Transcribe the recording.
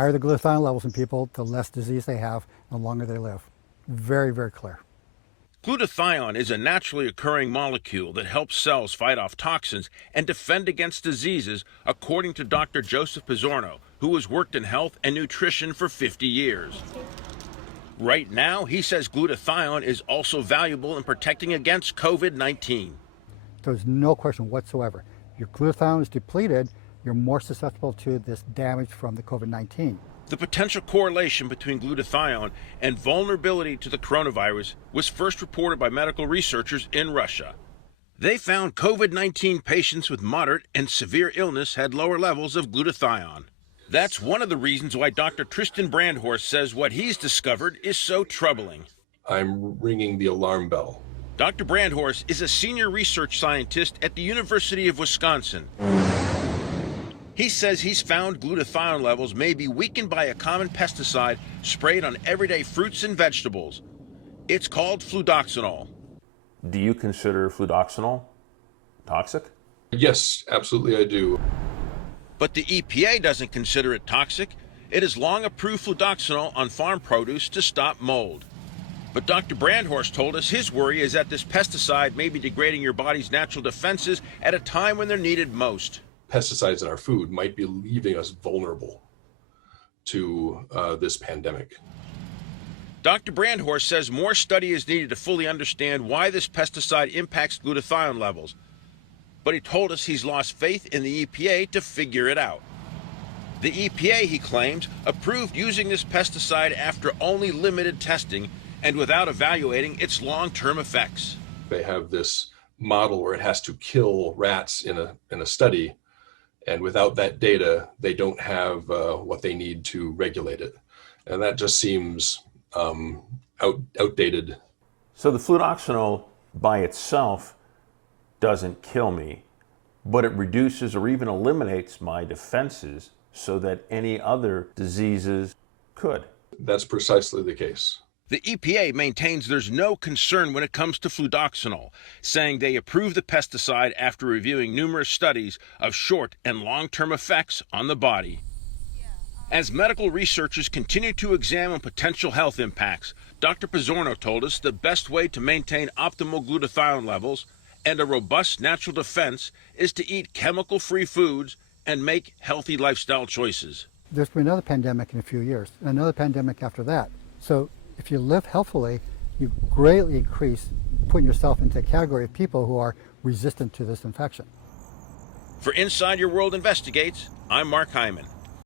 higher the glutathione levels in people, the less disease they have, and the longer they live. Very, very clear. Glutathione is a naturally occurring molecule that helps cells fight off toxins and defend against diseases, according to Dr. Joseph Pizzorno, who has worked in health and nutrition for 50 years. Right now, he says glutathione is also valuable in protecting against COVID-19. There's no question whatsoever. Your glutathione is depleted, you're more susceptible to this damage from the COVID-19. The potential correlation between glutathione and vulnerability to the coronavirus was first reported by medical researchers in Russia. They found COVID-19 patients with moderate and severe illness had lower levels of glutathione. That's one of the reasons why Dr. Tristan Brandhorst says what he's discovered is so troubling. I'm ringing the alarm bell. Dr. Brandhorst is a senior research scientist at the University of Wisconsin. He says he's found glutathione levels may be weakened by a common pesticide sprayed on everyday fruits and vegetables. It's called fludoxonil. Do you consider fludoxonil toxic? Yes, absolutely I do. But the EPA doesn't consider it toxic. It has long approved fludoxonil on farm produce to stop mold. But Dr. Brandhorst told us his worry is that this pesticide may be degrading your body's natural defenses at a time when they're needed most. Pesticides in our food might be leaving us vulnerable to this pandemic. Dr. Brandhorst says more study is needed to fully understand why this pesticide impacts glutathione levels. But he told us he's lost faith in the EPA to figure it out. The EPA, he claims, approved using this pesticide after only limited testing and without evaluating its long-term effects. They have this model where it has to kill rats in a study, and without that data, they don't have what they need to regulate it. And that just seems outdated. So the fludoxonil by itself doesn't kill me, but it reduces or even eliminates my defenses so that any other diseases could. That's precisely the case. The EPA maintains there's no concern when it comes to fludoxonil, saying they approved the pesticide after reviewing numerous studies of short and long-term effects on the body. As medical researchers continue to examine potential health impacts, Dr. Pizzorno told us the best way to maintain optimal glutathione levels and a robust natural defense is to eat chemical-free foods and make healthy lifestyle choices. There's been another pandemic in a few years, and another pandemic after that. So if you live healthfully, you greatly increase putting yourself into a category of people who are resistant to this infection. For Inside Your World Investigates, I'm Mark Hyman.